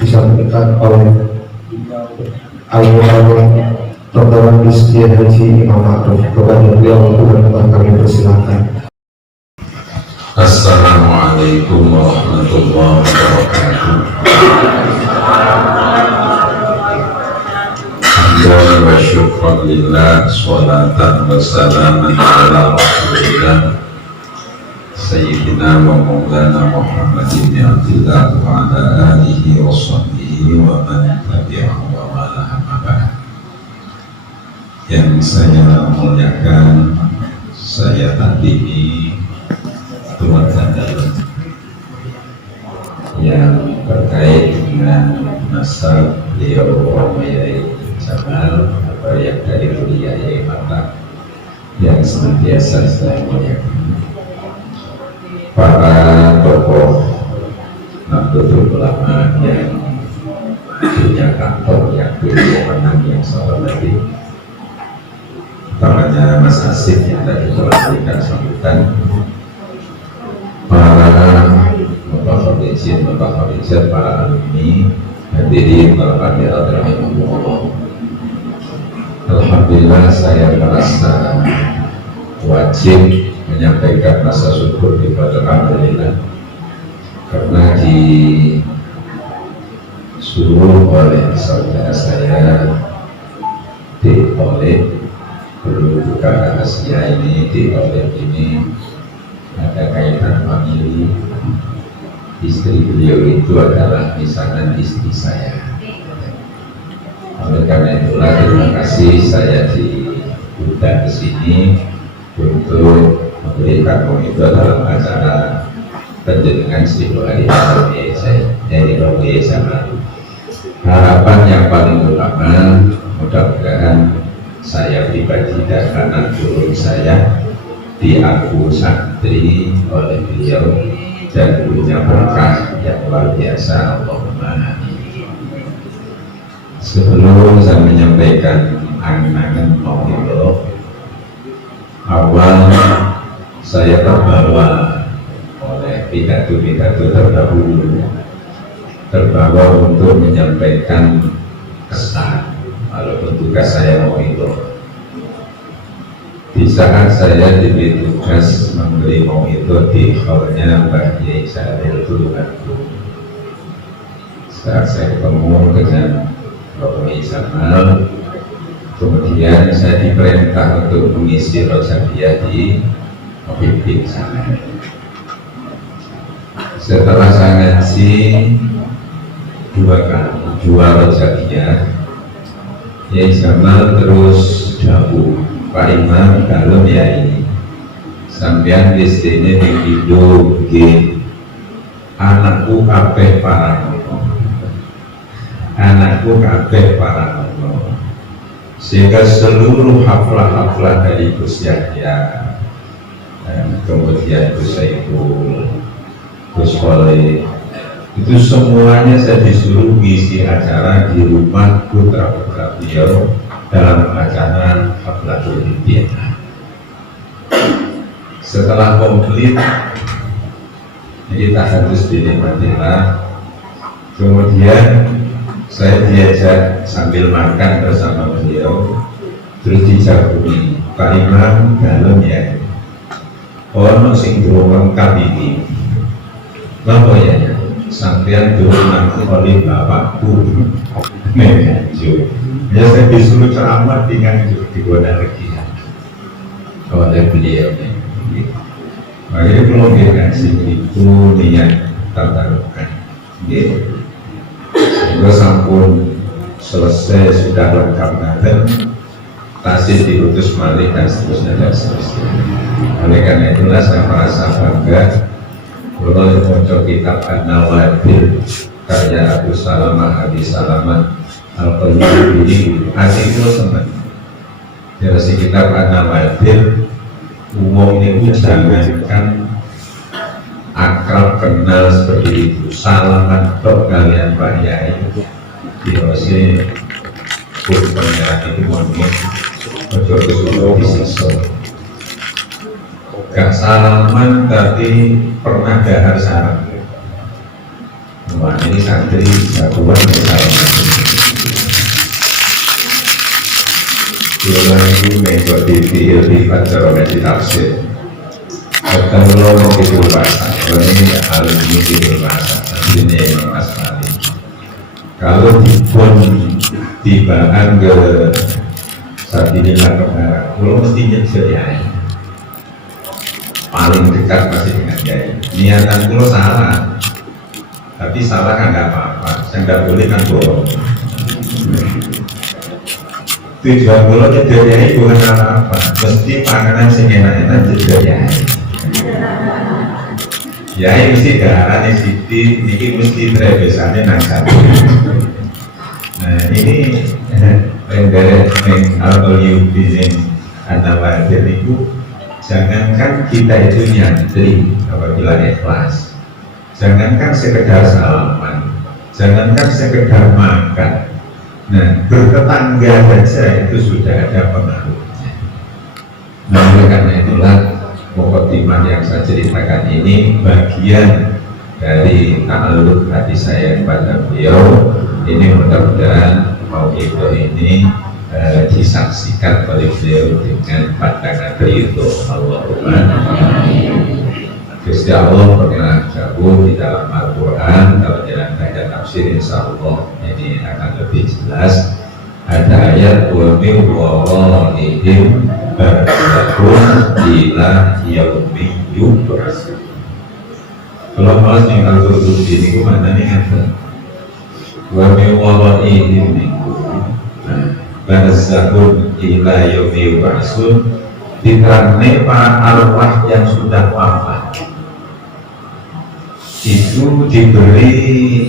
disampaikan oleh Ayah Dr. Rizky Haji Imam Ma'ruf. Kepada beliau Tuhan kami persilakan. Assalamualaikum warahmatullahi wabarakatuh. Alhamdulillah wa syukran lillah, sholatan wa salaman ala rasulillah Sayyidina wa maulana Muhammad ibn Abdillah wa ala alihi wa sahbihi wa man tabi'ahu wa wala amma ba'd. Yang saya muliakan, saya takdimi keluarga dalam yang terkait dengan nasab beliau Yai Jamal atau yang dari kuliah Yai Mata yang senantiasa saya muliakan, para tokoh Nahdlatul Ulama yang punya kantor yang dulu menang yang soal tadi, utamanya Mas Asif yang tadi telah memberikan sambutan, para Bapak Khadijin, para alumni, hadirin, para hadirat rahimahullah. Alhamdulillah saya merasa wajib menyampaikan rasa syukur kepada Alhamdulillah karena disuruh oleh saudara saya oleh perlu buka rahasia ini, oleh ini ada kaitan famili. Istri beliau itu adalah misalnya istri saya. Oleh karena itulah terima kasih saya diundang ke sini untuk memberikan komitmen dalam acara penjenengan 1000 hari dari Robi sama. Harapan yang paling utama, mudah-mudahan saya pribadi dan anak turun saya diaku santri oleh beliau dan punya berkah yang luar biasa. Allahumma amin. Sebelum saya menyampaikan angan-angan maulid, awal saya terbawa oleh pidato-pidato terdahulu, terbawa untuk menyampaikan kesan walaupun tugas saya maulid. Di saat saya diberi tugas memberi maulid di hallnya Mbah Yai Syaril Tuluhanku, saat saya ketemu dengan Bapak Jamal, kemudian saya diperintah untuk mengisi rojabiah di Habib sana. Setelah saya ngaji 2 rojabiah, Yai Jamal terus dahulu, Pak Imam dalam ya ini sampean di sini di video anakku kabeh para sehingga seluruh haflah-haflah dari Gus Yahya, kemudian Gus Saiful, Gus Khalid, itu semuanya saya disuruh ngisi acara di rumah putra-putra beliau dalam acara haflatul Ibtidah. Setelah komplit, jadi tahadus dinikmatilah. Kemudian saya diajak sambil makan bersama beliau, terus dijabuni, Pak Imam dalam ya, ono sing durung lengkap ini, apa ya? Sampean durung nanti oleh bapakku menganjuk. Ya saya disuruh ceramah di Nganjuk di Gonaregi oleh beliau. Makanya kalau ngaji itu niat tertaruhkan. Sehingga sampun selesai sudah lengkap ngaten, tasih diutus malik dan seterusnya dan seterusnya. Oleh karena itulah saya merasa bangga kalau membaca kitab An-Nawadir karya Abu Salamah Abi Salamah Al-Qurtubi ini artikel senang. Dari kitab An-Nawadir, uang itu jangankan akrab kenal seperti itu, salaman tok kalian Pak Yai di Osi pun pengerah itu mungkin ojo-ojo disiksa. Gak salaman tapi pernah dahar salam. Wah ini santri jagoan misalnya. Dulu lagi mengikuti TV cara ngaji tafsir. Kalau mau itu bahasa, kalau ini hal ini itu bahasa, ini Imam Asmali. Kalau dipun tibaan ke saat ini kemarin, kalau mesti nyecil ya, paling dekat masih dengan kiai. Niatan kalau salah, tapi salah kan nggak apa-apa, yang nggak boleh kan bohong. Tujuan pulau jadi bukan apa-apa, mesti panganan enak-enak jadi ya mesti darah nih Siti, ini mesti terbesarnya nangkap. Nah ini dari Al Yudin An-Nawadir itu, jangankan kita itu nyantri apabila ikhlas, jangankan sekedar salaman, jangankan sekedar makan. Nah, bertetangga saja itu sudah ada pengaruhnya. Nah, oleh karena itulah mukadimah yang saya ceritakan ini bagian dari ta'alluq hati saya kepada beliau. Ini mudah-mudahan mau itu ini disaksikan oleh beliau dengan pandangan ridho Allahumma amin. Gusti Allah pernah jauh di dalam Al-Quran, kalau dalam baca tafsir insya Allah ini akan lebih jelas. Ada ayat wa min waraihim barzakun ila yaumi yub'atsun. Kalau malas nih Al-Qur'an ini kemana nih kan? Wa min waraihim barzakun ila yaumi yub'atsun, diterangkan para arwah yang sudah wafat itu diberi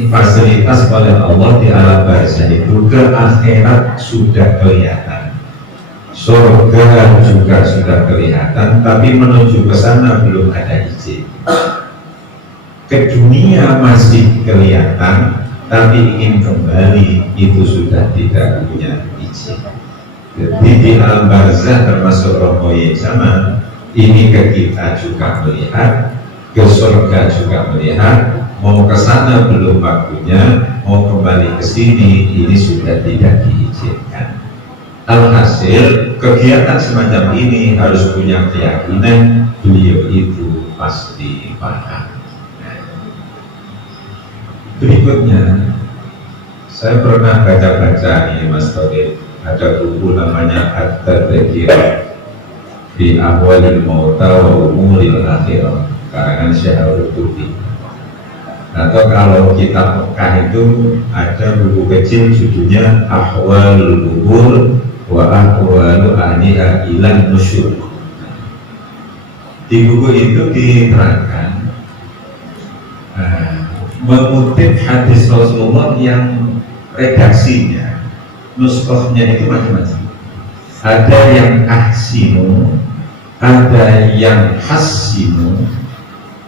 fasilitas oleh Allah di alam barzah itu, ke akhirat sudah kelihatan, surga juga sudah kelihatan, tapi menuju ke sana belum ada izin. Ke dunia masih kelihatan, tapi ingin kembali itu sudah tidak punya izin. Jadi di alam barzah termasuk rohoi zaman ini, ke kita juga melihat, ke surga juga melihat, mau ke sana belum waktunya, mau kembali ke sini ini sudah tidak diizinkan. Alhasil kegiatan semacam ini harus punya keyakinan beliau itu pasti paham. Berikutnya saya pernah baca-baca ini Mas Tauhid, ada buku namanya At-Tadhkirah di Ahwalil Mauta wa Umuril Akhirah karangan Syekh Al-Tubi. Atau kalau kitab Mekah itu ada buku kecil judulnya Ahwalul Qubur wa Ahwalu Ahliha Ilan Nusyur. Di buku itu diterangkan mengutip hadis Rasulullah yang redaksinya, nuskohnya itu macam-macam. Ada yang ahsinu, ada yang hassinu.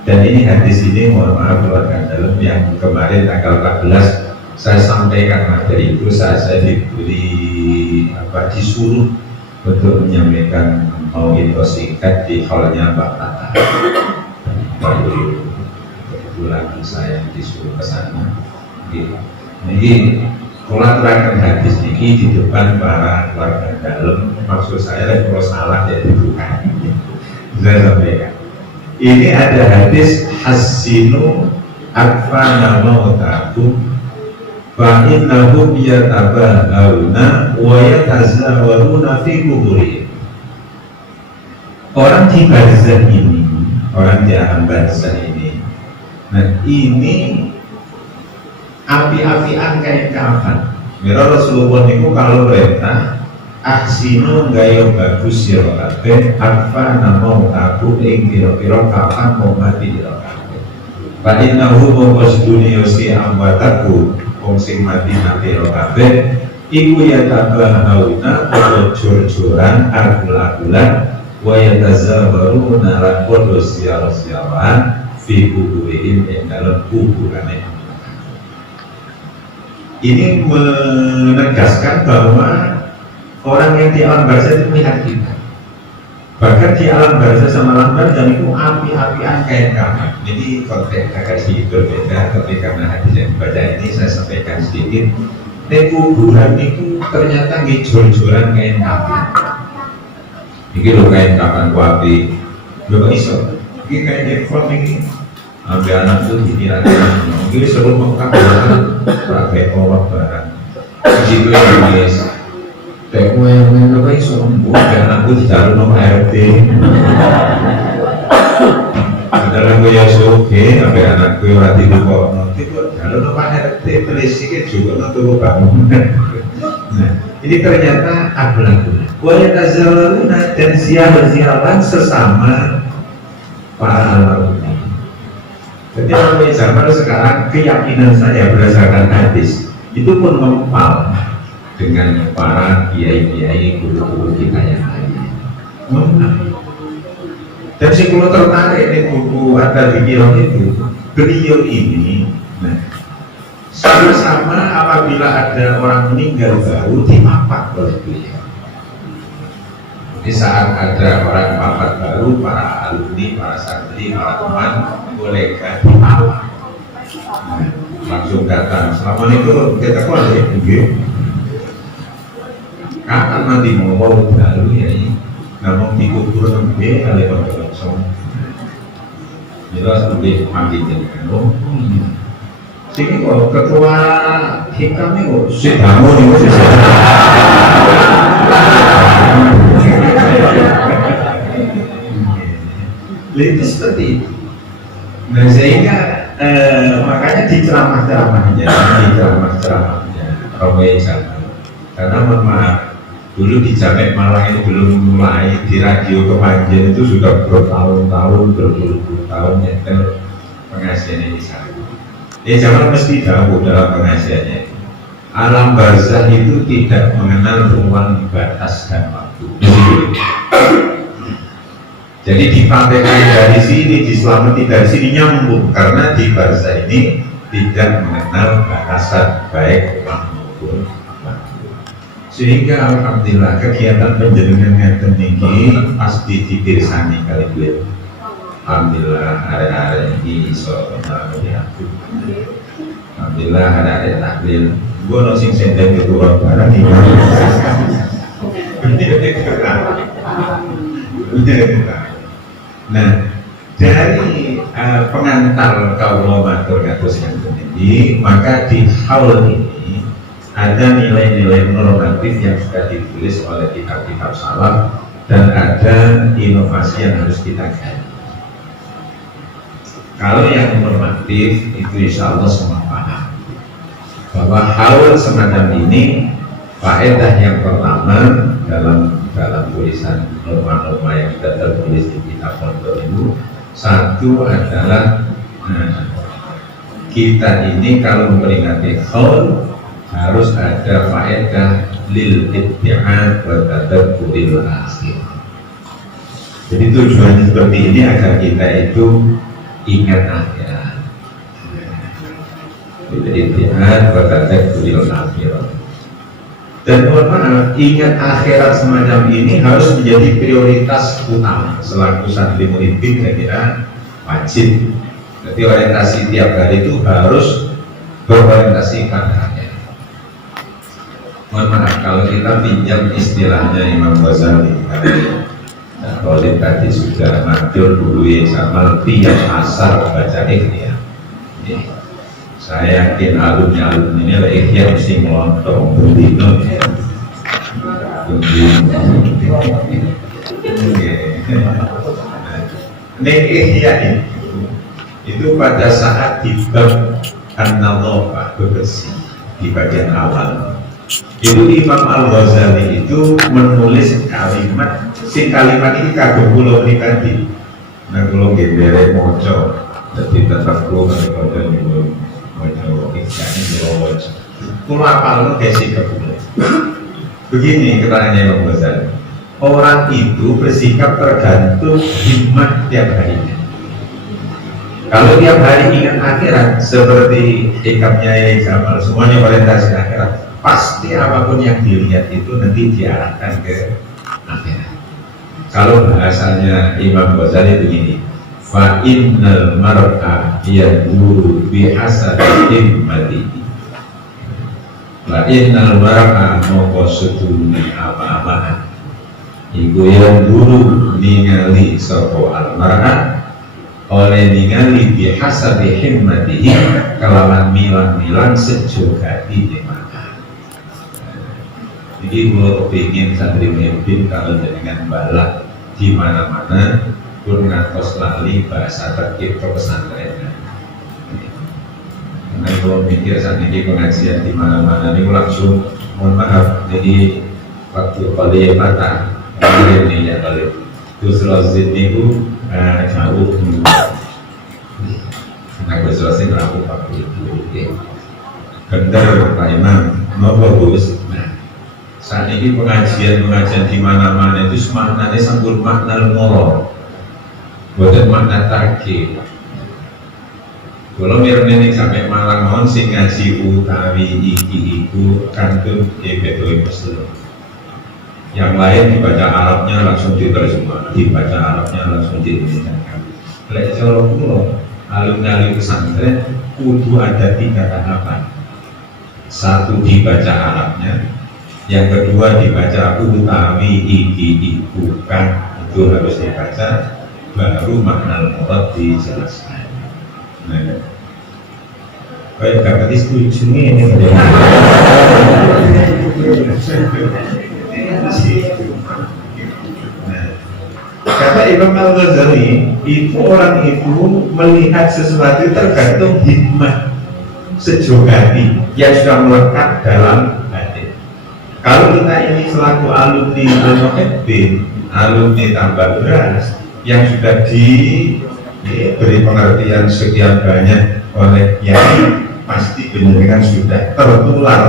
Dan ini hadis ini, mohon maaf keluarga dalam, yang kemarin tanggal 14 saya sampaikan materi itu saat saya diberi disuruh untuk menyampaikan mau itu singkat di hallnya Mbak Tata. Baru kebetulan saya disuruh ke sana. Jadi kalau terangkan hadis ini di depan para keluarga dalam, maksud saya kalau salah ya dibuka. Saya sampaikan. Ini ada hadis hasinu akfana mautakum fa innahum yatabaharuna wa yatazawaruna fi kuburihim. Orang di barzah ini, orang di alam barzah ini, nah ini api-apian kayak kafan. Mira Rasulullah itu kalau perintah aksinu gaya bagus ya kabeh, apa nama aku ing kira-kira kapan mau mati ya kabeh. Padinahu mongkos dunia si amwataku wong sing mati ya kabeh iku ya tabahauna padha jor-joran akul-akulan wa yatazabaruna lan padha siar-siaran fi kuburihim ing dalem kuburane. Ini menegaskan bahwa orang yang di alam barzah itu melihat kita. Bahkan di alam barzah sama alam barzah itu api-apian kayak kamar. Jadi konteks agak sedikit berbeda, tapi karena hadis yang dibaca ini saya sampaikan sedikit. Di kuburan itu ternyata ngejor-joran kain kapan. Ini lo kain kapan ku api, lo kok iso. Ini kain dekor ini, ambil anak itu dikira ini seru mengkapan, pakai orang barang. Jadi tulis, kayak gue yang lo kok iso, ambil anakku ditaruh nomor RT. Adalah gue yang oke, ambil anakku yang rati kok nanti kok kalau nomor RT berisik juga nanti gue bangun. Nah, ini ternyata agung-agung. Wajah tazaluna dan ziarah-ziarah sesama para almarhum. Jadi kalau zaman sekarang keyakinan saya berdasarkan hadis itu pun mempal dengan para kiai-kiai guru-guru kita yang lain. Dan si kulo tertarik di buku At-Tadhkirah itu, beliau ini, nah, sama-sama apabila ada orang meninggal baru dimapak oleh beliau. Di saat ada orang wafat baru, para alumni, para santri, para teman, kolega dimapak. Nah, langsung datang. Assalamualaikum, kita kok ada yang kapan nanti mau baru ya ini? Namun dikubur nembe oleh orang kosong. Jelas lebih makin jadi sini kok ketua hikam ini kok sedamu nih kok itu seperti itu. Nah sehingga makanya di ceramah-ceramahnya Romi Jamal, karena mohon maaf dulu di Jamek Malang itu belum mulai, di radio Kepanjen itu sudah bertahun-tahun, berpuluh-puluh tahun nyetel pengajian di sana. Ya jangan mesti tahu dalam pengajiannya. Alam barzah itu tidak mengenal ruang batas dan waktu. Jadi dipraktekkan dari sini, diselamati dari sini nyambung, karena di barzah ini tidak mengenal batasan baik ruang maupun waktu. Sehingga alhamdulillah kegiatan penjenengan yang tinggi pasti dipirsani kali beliau. Alhamdulillah hari-hari ini seorang aku. Alhamdulillah hari-hari tahlil. Gue nosing sendiri ke orang barat ini. Nah dari pengantar kaum matur kados yang tinggi, maka di haul ini ada nilai-nilai normatif yang sudah ditulis oleh kitab-kitab salaf dan ada inovasi yang harus kita gali. Kalau yang normatif itu insya Allah semua paham bahwa haul semacam ini, faedah yang pertama dalam tulisan norma-norma yang sudah tertulis di kitab pondok itu, satu adalah kita ini kalau memperingati haul harus ada faedah lil ittihad wa tadabburil akhir. Jadi tujuannya seperti ini agar kita itu ingat akhirat. Lil ittihad wa tadabburil akhir. Dan mohon maaf, ingat akhirat semacam ini harus menjadi prioritas utama. Selaku santri muridin saya kira wajib. Jadi orientasi tiap hari itu harus berorientasi pada akhirat. Mohon maaf kalau kita pinjam istilahnya Imam Ghazali, kalau tadi sudah matur dulu sama tiap asar baca ikhya. Saya yakin alumni ini lah ikhya mesti melontong berdino. Nek ikhya itu pada saat di bab an-nadhafah bersih di bagian awal. Itu Imam Al-Ghazali itu menulis kalimat, si kalimat ini kagum pulau ini tadi. Nah kalau gembere moco, jadi tetap pulau kalau moco ikhani pulau moco. Pulau apa lo kayak si kepulau. Begini keterangannya Imam Ghazali. Orang itu bersikap tergantung himmat tiap harinya. Kalau tiap hari ingat akhirat, seperti sikapnya Jamal, semuanya orientasi akhirat, pasti apapun yang dilihat itu nanti diarahkan ke akhirat. Kalau bahasanya Imam Ghazali begini, fa innal mar'a yaduru bi hasabi himmatihi. Fa innal mar'a moko sedune apa-apaan iku yang dulu ningali sapa al mar'a oleh ningali bi hasabi himmatihi kelawan milan-milan sejogati maka. Jadi kalau kepingin santri memimpin kalau dengan balak di mana-mana pun ngantos lali bahasa terkait pesantren. Karena kalau mikir saat ini pengajian di mana-mana ini langsung mohon maaf, jadi waktu kali patah kemarin nih ya kali terus lazim itu jauh nah gue selesai berapa waktu itu bener Pak Imam mau bagus. Nah saat ini pengajian di mana-mana itu maknanya sambut makna ngolong bukan makna target. Kalau mirip sampai malang mohon sing ngaji utawi iki iku kantun betul betul. Yang lain dibaca Arabnya langsung diterjemah, dibaca Arabnya langsung diindonesia. Lek cara kula alumni pesantren kudu ada 3 tahapan. Satu dibaca Arabnya, yang kedua dibaca utawi iki iku kan itu harus dibaca, baru makna murad dijelaskan. Nah, kayak gak tadi setuju ini kata Imam Al-Ghazali itu orang itu melihat sesuatu tergantung hikmah sejogati yang sudah melekat dalam hati. Kalau kita ini selaku alumni Al-Muhibbin, alumni tambah beras yang sudah diberi pengertian sekian banyak oleh Kiai, pasti benar sudah tertular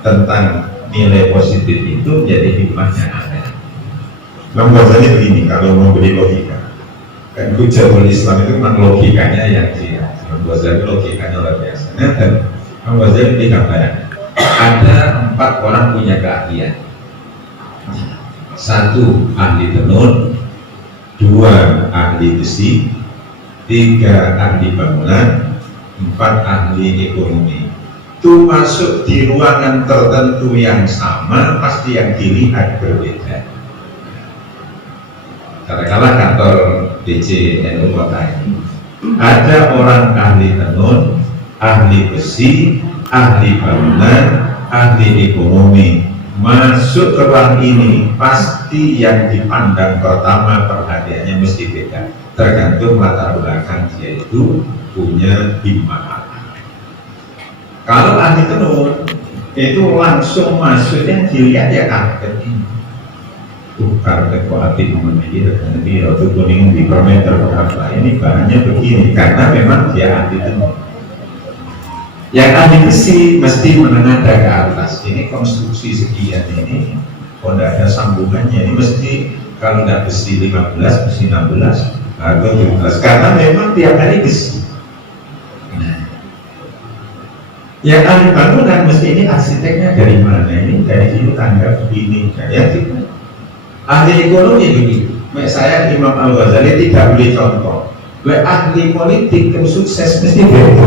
tentang nilai positif itu, jadi hikmahnya ada. Imam Ghazali begini, kalau mau beri logika kan hujjatul Islam itu memang logikanya yang dia Imam Ghazali logikanya luar biasa. Dan Imam Ghazali dikatakan ada 4 orang punya keahlian. 1 ahli tenun, 2 ahli besi, 3 ahli bangunan, 4 ahli ekonomi. Itu masuk di ruangan tertentu yang sama, pasti yang dilihat berbeda. Katakanlah kantor DC NU Kota ini, ada orang ahli tenun, ahli besi, ahli bangunan, ahli ekonomi masuk ke ruang ini, pasti yang dipandang pertama perhatiannya mesti beda, tergantung latar belakang dia itu punya hikmah. Kalau ahli tenun itu langsung masuknya dilihat ya karpet ini. Karpet kok api memiliki nanti waktu kuning di per meter berapa ini bahannya begini karena memang dia ahli tenun. Yang ahli besi mesti menengadah ke atas. Ini konstruksi sekian ini, kalau tidak ada sambungannya ini mesti kalau nggak besi 15, besi 16 atau 17 karena memang tiap hari besi. Yang ahli bangunan mesti ini arsiteknya dari mana, ini dari sini tangga begini, ya gitu. Ahli ekonomi begitu. Saya Imam Al-Ghazali tidak boleh contoh. Ahli politik yang sukses mesti beda.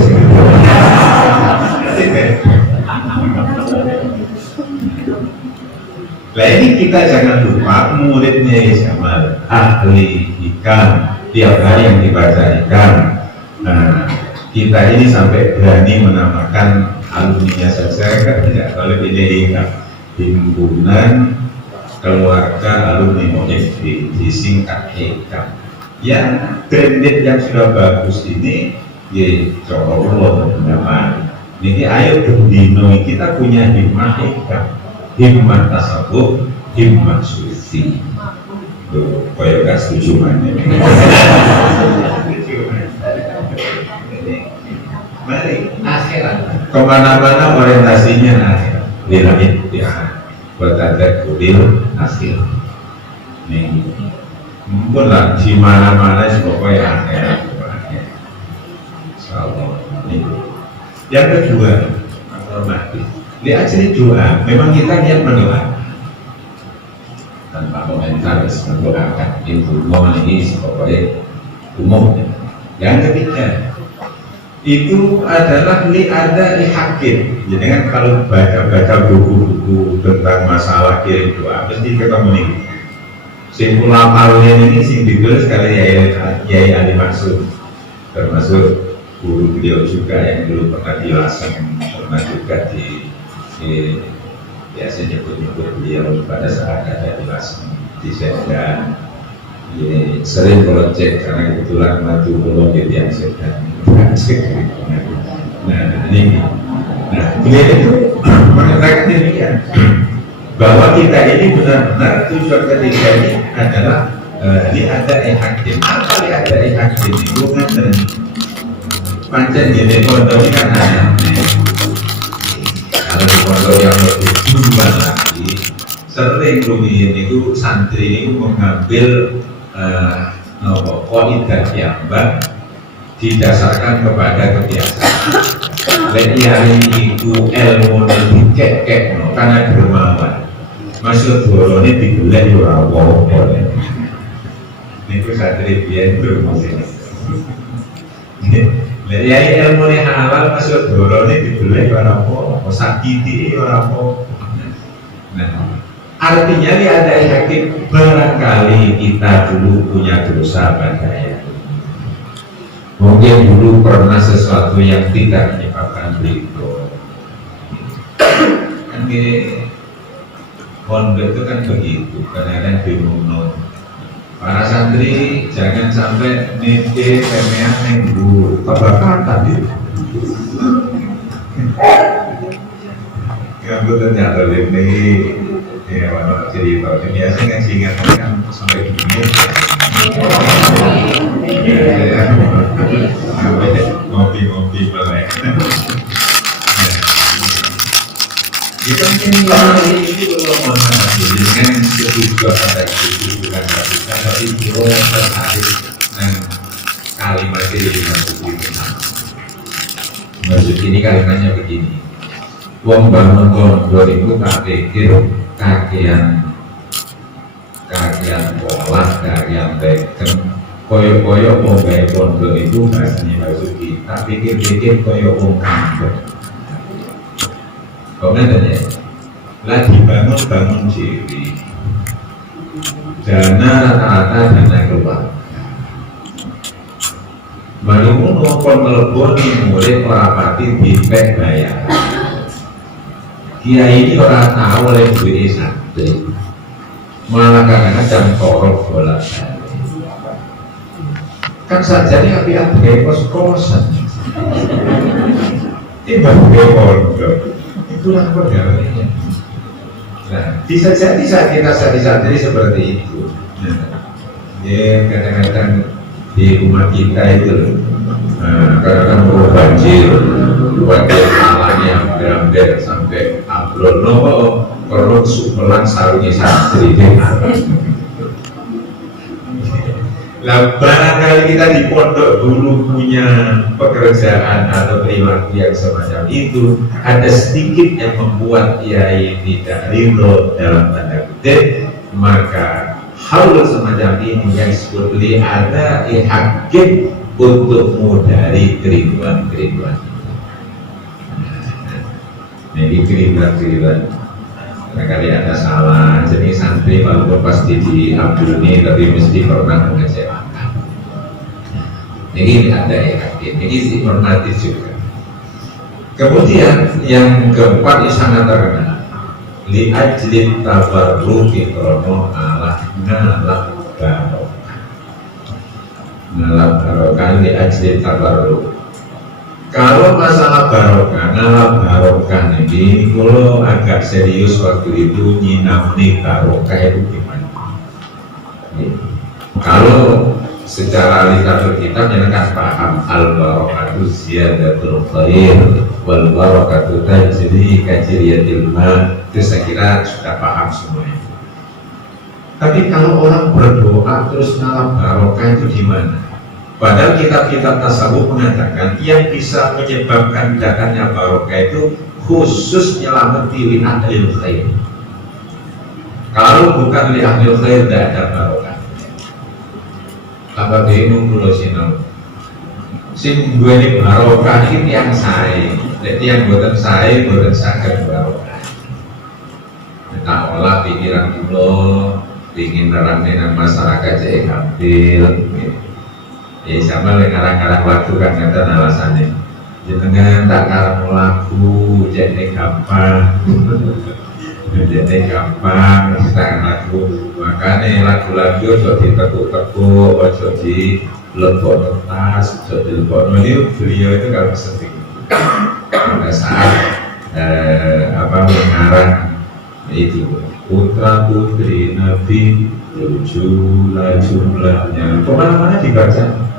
Nah ini kita jangan lupa muridnya Jamal ahli ikan, tiap hari yang dibaca ikan. Nah, kita ini sampai berani menamakan alumninya saja kan tidak boleh dijadikan himpunan keluarga alumni Muhibbin, disingkat HIKAM. Yang branded yang sudah bagus ini ya coba teman-teman ini ayo berdino kita punya hikmah HIKAM, hikmah tasawuf, hikmah sufi. Tuh, kaya gak setuju mana mari akhirat kemana-mana orientasinya akhirat lillahi ta'ala buat ada kudil akhir nih mumpun lah di mana-mana pokoknya akhirat insyaallah. Yang kedua hormati lihat sini doa memang kita niat mendoa tanpa komentar mendoakan itu memenuhi pokoknya umum. Yang ketiga itu adalah ada hakim. Jadi kan kalau baca buku-buku tentang masalah kirim doa pasti ketemu nih simpul apalnya ini sing ditulis kali Yai Ali Maksud, termasuk guru beliau juga yang dulu pernah di Lasem, pernah juga di biasa nyebut beliau pada saat ada di Lasem di Sedan. Ini sering kalau cek karena kebetulan maju belum jadi yang Sedan. Nah ini, beliau itu mengatakan demikian bahwa kita ini benar-benar tujuan ketiga ini adalah ada hakim. Apa ada hakim itu kan pancen jadi pondok ini kan hanya kalau di pondok yang lebih duluan lagi sering rumiyin itu santri ini mengambil kaidah piyambak didasarkan kepada kebiasaan. Lek itu ilmu itu kek karena dermawan. Maksud borone digolek yo ora apa-apa. Niku santri biyen berumur ini. Lek ilmu halal maksud borone digolek ora apa-apa, sakiti ora apa-apa. Nah, artinya ada hakim barangkali kita dulu punya dosa padanya. Mungkin dulu pernah sesuatu yang tidak menyebabkan ridho. Kan gini, pondok itu kan begitu, kadang-kadang bingung. Para santri jangan sampai mimpi kemean minggu kebakaran tadi. Yang betul nyata ini, ya mana cerita. Biasanya singkat kan sampai begini. Ngopi-ngopi boleh. Kita mungkin ini belum mengenai dengan setuju pada itu bukan kita, tapi belum tertarik dengan kalimat ini maksud ini kalimatnya begini. Wong bangun pondok itu tak pikir kakean pola, kakean beken. Koyok-koyok mau gaya pondok itu bahasanya Basuki, tak pikir-pikir koyok wong kampung. Kok ngerti ya? Lagi bangun diri. Dana rata-rata dana keluar. Baru ngomong melebur murid orang pati dipek bayar. Kiai ini orang tahu oleh duit santri. Malah kadang-kadang korok bolak-balik. Kan saja ini api-api kos-kosan tiba-tiba pondok itulah perjalanannya. Nah, bisa jadi saat kita santri seperti itu. Ya kadang-kadang di rumah kita itu kadang-kadang perlu banjir malamnya hampir sampai abrono perut supelan sarungnya santri. Nah, barangkali kita di pondok dulu punya pekerjaan atau perilaku yang semacam itu, ada sedikit yang membuat kiai tidak ridho dalam tanda kutip, maka hal semacam ini yang disebut ada hakim untukmu dari kerinduan. Ini kerinduan. Barangkali ada salah, jadi santri walaupun pasti diampuni tapi mesti pernah mengecewakan. Ini ada yakin, ini normatif juga. Kemudian yang keempat yang sangat terkenal, li'ajlin tabarruki krono ala ngalak barokah li'ajlin tabarruk. Kalau masalah barokah, ngalap barokah ini, kalau agak serius waktu itu nyinamni barokah itu gimana? Kalau secara literatur kita jangan paham al-barokatu ziyadatul khair wal barokatu tajri kajriyatil ma, itu saya kira sudah paham semuanya. Tapi kalau orang berdoa terus ngalap barokah itu gimana? Padahal kitab-kitab tasawuf mengatakan yang bisa menyebabkan datangnya barokah itu khusus nyelamati li ahlil khair. Kalau bukan li ahli khair tidak ada barokah. Apa bingung pulau sinau? Sing gue ini barokah ini yang saya, jadi yang buatan saya buatan sakit barokah. Tak olah pikiran pulau, ingin nerangin masyarakat jadi ambil. Ya sama dengan karang lagu kan kata alasannya. Jenengan tak karang lagu jadi gampang. Jadi gampang kita lagu, makanya lagu-lagu ojo ditekuk-tekuk, ojo di lebok tas, ojo di lebok ini beliau itu kalau sering pada saat mengarang itu putra putri nabi jumlahnya kemana-mana dibaca.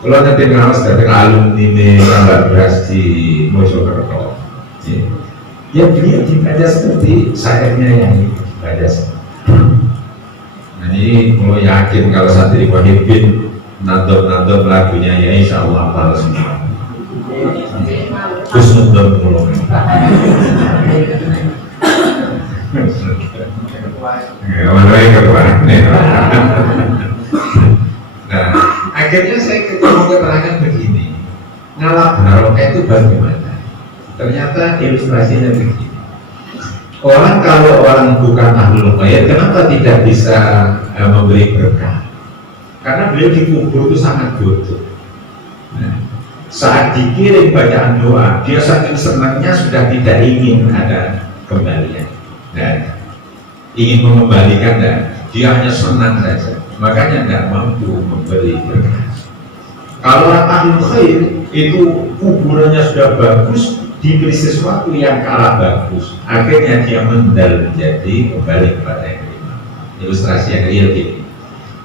Kalau nanti ngawas dari alumni ini tambah beras di Mojokerto. Ya beliau dibaca seperti syairnya yang dibaca. Nah ini kalau yakin kalau santri Muhyiddin nador lagunya ya insya Allah hafal semua. Terus nonton pulau. Nah akhirnya saya ketemu keterangan begini, ngalah barokah itu bagaimana? Ternyata ilustrasinya begini. Orang kalau orang bukan ahlul khair, kenapa tidak bisa memberi berkah? Karena beliau dikubur itu sangat butuh. Nah, saat dikirim bacaan doa, dia saking senangnya sudah tidak ingin ada kembalian. Dan ingin mengembalikan dan dia hanya senang saja. Makanya tidak mampu memberi berkah. Kalau orang ahlul khair itu kuburannya sudah bagus, diberi sesuatu yang kalah bagus, akhirnya dia mendal menjadi kembali kepada yang lima. Ilustrasi yang real gini,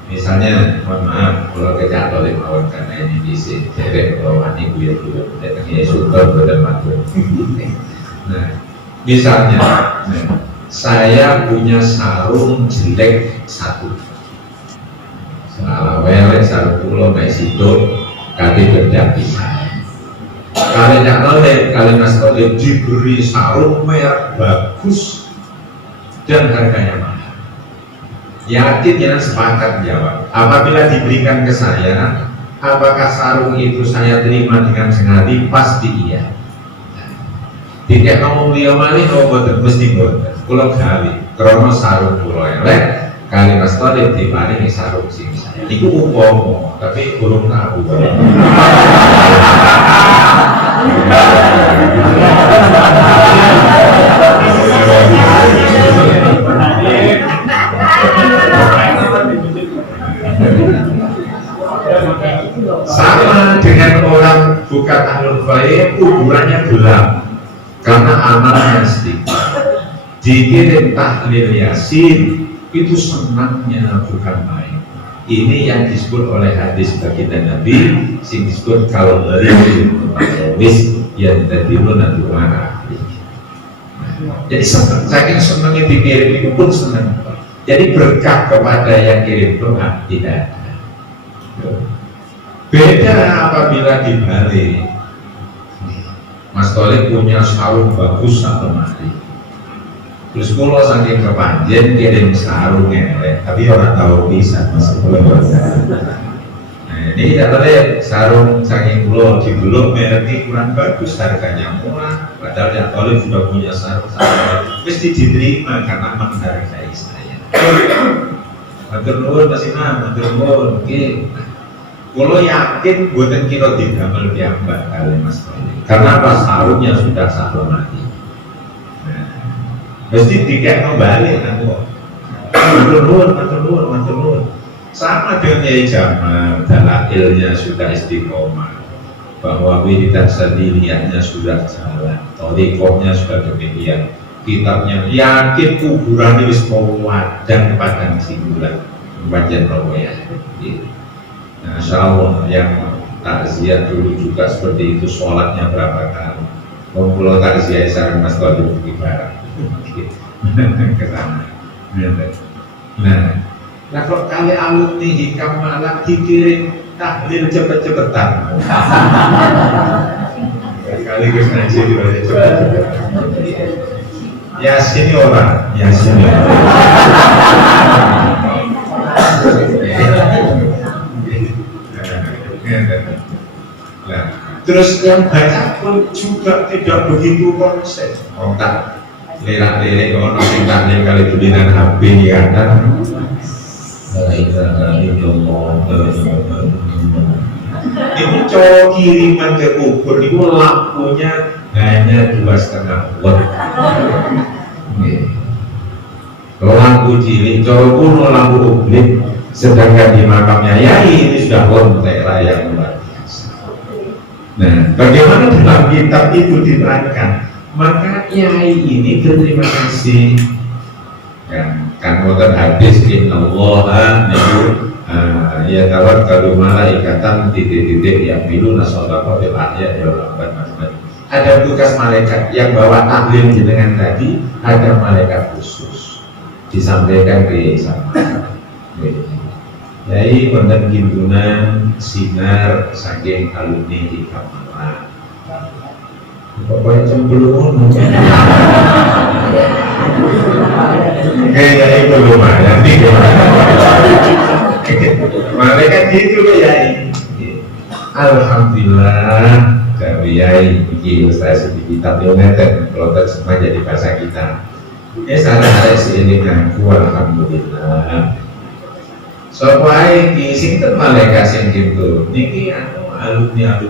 misalnya mohon maaf kalau kejatuhan mawon karena ini bisa jadi bawaan ibu ya dulu datangnya sultan dan matur. Nah misalnya saya punya sarung jelek satu, salah welek sarung pulau naik situ kaki beda pisah. Kalian yang oleh kalian mas Tolib diberi sarung merah bagus dan harganya mahal. Yakin jangan sepakat jawab. Apabila diberikan ke saya, apakah sarung itu saya terima dengan senang hati? Pasti iya. Tidak ngomong dia malih, kau buat mesti buat. Pulau kali, krono sarung pulau yang lain. Kali mas Tolib diparingi sarung sing saya. Iku upomo, tapi burung tahu. Sama dengan orang bukan ahlul khair, kuburannya gelap karena amalnya sedikit. Dikirim tahlil yasin itu senangnya bukan main. Ini yang disebut oleh hadis baginda Nabi, sing disebut kalau dari wis yang tadilu nanti mana. Jadi senang, saking senangnya dikirim itu pun senang. Jadi berkah kepada yang kirim doa tidak ada. Beda apabila dibalik. Mas Tolib punya sarung bagus satu mati. Terus kalau saking kepanjen kirim sarung elek, tapi orang tahu bisa Mas Tolib. Nah ini katanya sarung saking pulau di belum mereknya kurang bagus, harganya murah. Padahal yang Tolib sudah punya sarung mesti diterima karena menghargai saya. Matur nuwun Mas Imam, matur nuwun. Kalau yakin buatan kira didamel piyambak kali Mas Tolib. Karena pas sarungnya sudah satu mati. Mesti tidak kembali kan kok. Matur nuwun. Sama dengan Yai Jamal, dalailnya sudah istiqomah, bahwa wiridan sadiliyahnya sudah jalan, thariqahnya sudah demikian, kitabnya yakin kuburan wis dan padang singulan bagian Rawoyah. Nah, insyaallah yang takziah dulu juga seperti itu, sholatnya berapa kali. Pulau takziah sareng Mas Tolib ibarat ke sana. Nah kalau kali alumni hikam malam dikirim tahlil cepet-cepetan. Kali gue ngaji di cepet-cepetan. Yasin orang Yasin ya. Nah, terus yang baca pun juga tidak begitu konsen. Oh tak, lirak-lirik ono sing tak kali tulisan HP ya kan. La ilaha illallah. Itu cowok kiriman ke kubur itu lampunya hanya 2,5 watt. Lampu cilik, cowok kuno lampu ublik, sedangkan di makamnya Yai ini sudah kontera yang luar biasa. Nah, bagaimana dalam kitab itu diterangkan? Maka Yai ini berterima kasih. Kan wonten hadis innallaha ya tawakkalu malaikatan titik-titik yang milu nasodaqah bil ahya ya Rahman. Ada tugas malaikat yang bawa tahlil jenengan tadi, ada malaikat khusus disampaikan ke sama. Yai wonten kintunan sinar saking alumni di Kamala. Pokoknya cemburu kayaknya itu lumayan nih. Malaikat gitu loh Yai. Alhamdulillah dari Yai iki Ustaz di kitab yo ngeten kalau terjemah jadi bahasa kita. Salah ada seiring aku alhamdulillah. Soalnya di sini malaikat sing gitu. Niki alumni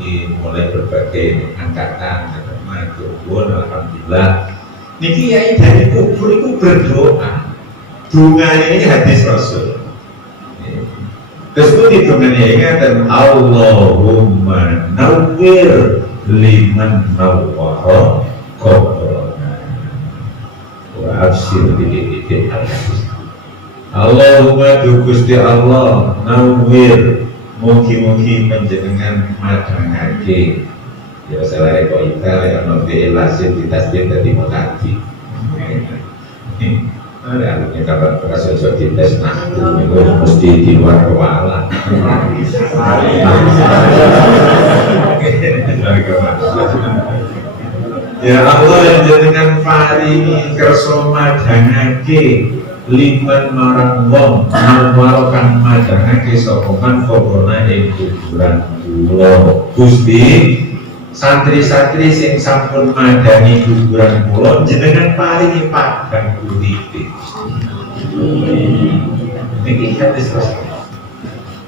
dimulai berbagai angkatan pun alhamdulillah. Niki Yai dari kubur itu berdoa. Doa ini hadis Rasul. Terus itu di doa ini ingatan Allahumma nawwir liman nawwara qabrana wa abshir bi Allahumma Gusti Allah nawwir mugi-mugi panjenengan madhangake ya selae kok ita ono dielasin ditasbih dadi mutati. Ada kita berkata sesuatu di tes itu mesti di luar kepala. Ya Allah yang jadikan paringi kerso madhangake liman marang wong nawarakan madhangake sokongan koborna ing kuburan kula Gusti. Santri-santri sing sampun madani kuburan kula jenengan paringi padhang uripe. Niki hadis Rasul.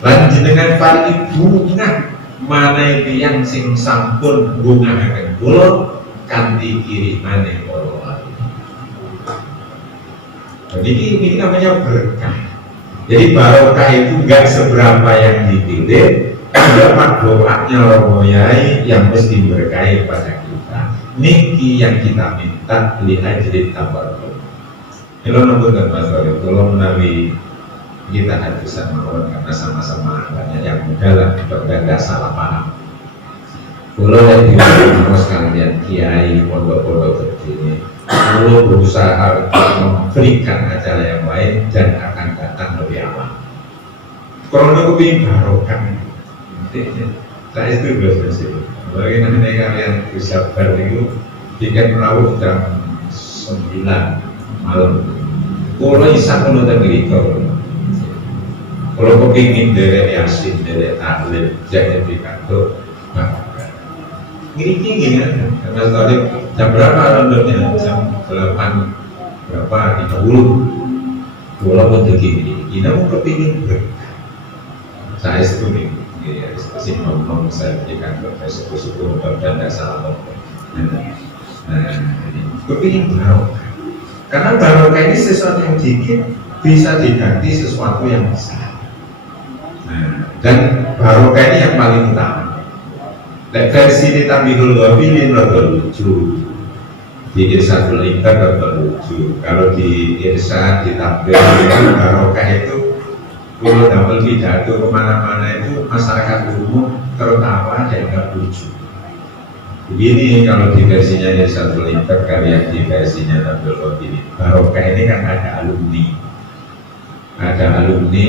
Lan jenengan paringi bunga manahe tiyang sing sampun bungahaken kula kanthi kirimane para wali. Ini namanya berkah. Jadi barokah itu enggak seberapa yang dipilih. Dapat doanya Romo Yai yang mesti berkait pada kita. Niki yang kita minta lihat jadi tabarruk. Kalau nunggu dan Mas Baru, kalau menawi kita harus mawon karena sama-sama banyak yang muda lah, tidak salah paham. Kalau yang dimana sekalian kiai pondok-pondok begini, kalau berusaha memberikan acara yang lain dan akan datang lebih awal. Kalau nunggu ingin barokah. Saya itu berhasil. Bagaimana kalian bisa berlingkup tiket merawat jam 9 malam. Kalau isap menonton diriku, kalau kepingin dari Yasin, dari tahlil, jangan dikandung. Ini kan, karena tadi jam berapa rondonya? Jam 8 berapa? 30. Kalau untuk gini, kita mau kepingin saya setuju. Ya, si ngomong saya berikan bersyukur dan tidak salah ngomong. Kepingin barokah, karena barokah ini sesuatu yang dikit bisa diganti sesuatu yang besar. Dan barokah ini yang paling utama. Versi di Tambihul Ghafilin rada lucu, di Irsyadul Iqbal rada lucu. Kalau di Irsyad ditampilkan barokah itu kalau dapat pidato kemana-mana itu masyarakat umum tertawa dan gak lucu. Begini kalau di versinya Irsyadul Iqbal, karya di versinya Tambihul Ghafilin, barokah ini kan ada alumni. Ada alumni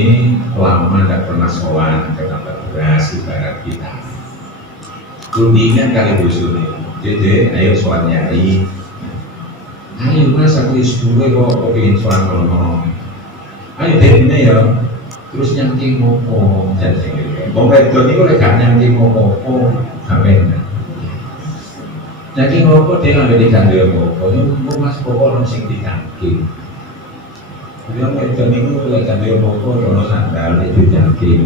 lama tidak pernah sowan ke tempat beras ibarat kita. Rundingan kali busur ini. Jadi ayo sowan Yai. ayo mas aku isbule kok pengen soal ngomong, ayo dene ya, terus nyanti ngopo, jadi wong wedok niku lek gak nyanti ngopo, sampeyan. Nyanti ngopo dia nggak dikandel ngopo, ini mas pokok orang sing dikandel. Dia wedok niku lek kandel ngopo, ono sandal itu nyanti.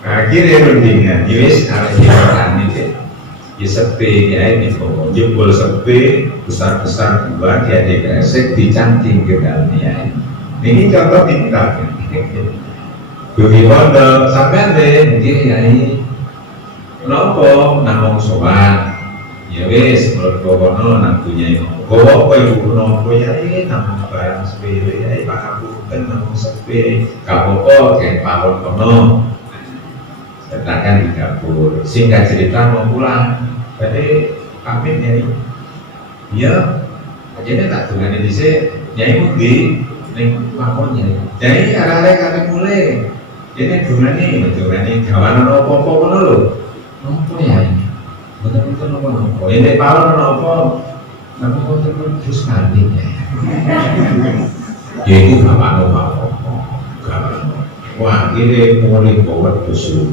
Akhirnya rundingan, wis arek diwarani deh. Ya sepe ya ini kok jebol sepe besar-besar dua dia dikesek dicanting ke dalamnya ini contoh pintar bagi pondok sampai deh mungkin ya ini nopo namong sowan ya wis menurut kono nang punya gowo apa ibu nopo ya ini namong barang sepele ya pak aku kan namong sepe kapopo kayak pawon kono katakan di dapur singkat cerita mau pulang berarti pamit nyai iya akhirnya tak tunggu di sini nyai mundi neng pamon nyai arah-arah kami mulai jadi tunggu kawanan apa-apa kono lho nopo ya betul-betul nopo ini pawon nopo terus mandi ya itu kawanan apa-apa wah ini mulai bawa dosa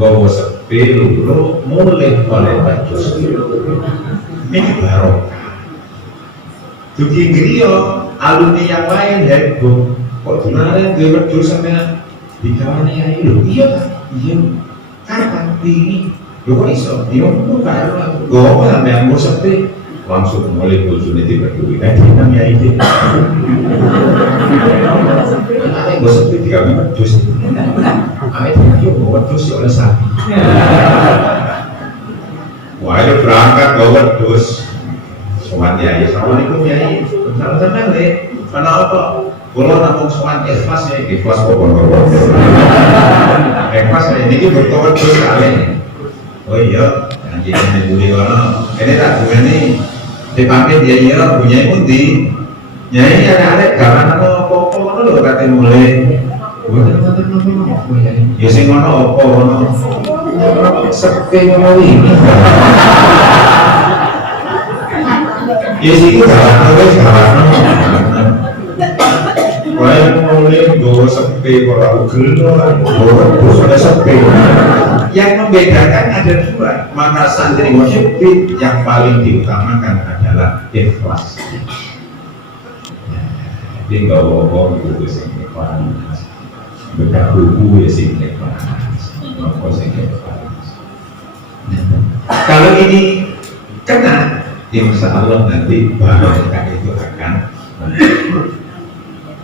bawa sepi lu mulai oleh dosa ini barokah juga griyo alumni yang lain heboh kok kemarin gue berdosa sama di kawan yang itu iya kapan ini lu kok iso iya lu baru gue apa sampai yang mau sepi langsung mulai bojone dibagi namanya ide anaknya gue sepi tiga wedus anaknya yuk gue wedus oleh sapi wah itu berangkat gue wedus sowan yai assalamualaikum yai tenang deh karena apa kalau namun sowan ikhlas ya ikhlas kok ikhlas ya ini bertawedus kalian oh iya anjing ini ini tak gue nih dipanggil dia iya punya mundi nyai ada kawan apa-apa ngono lho kate mulai ya sing ngono apa ngono sepe ngono iki ya sing kawan wis kawan wae mulai go sepe ora ugel ora sepe yang membedakan ada dua maka santri wajib yang paling diutamakan adalah ikhlas jadi gak bohong itu sing ikhlas beda buku ya sing ikhlas apa sing ikhlas kalau ini kena insya Allah nanti barokah itu akan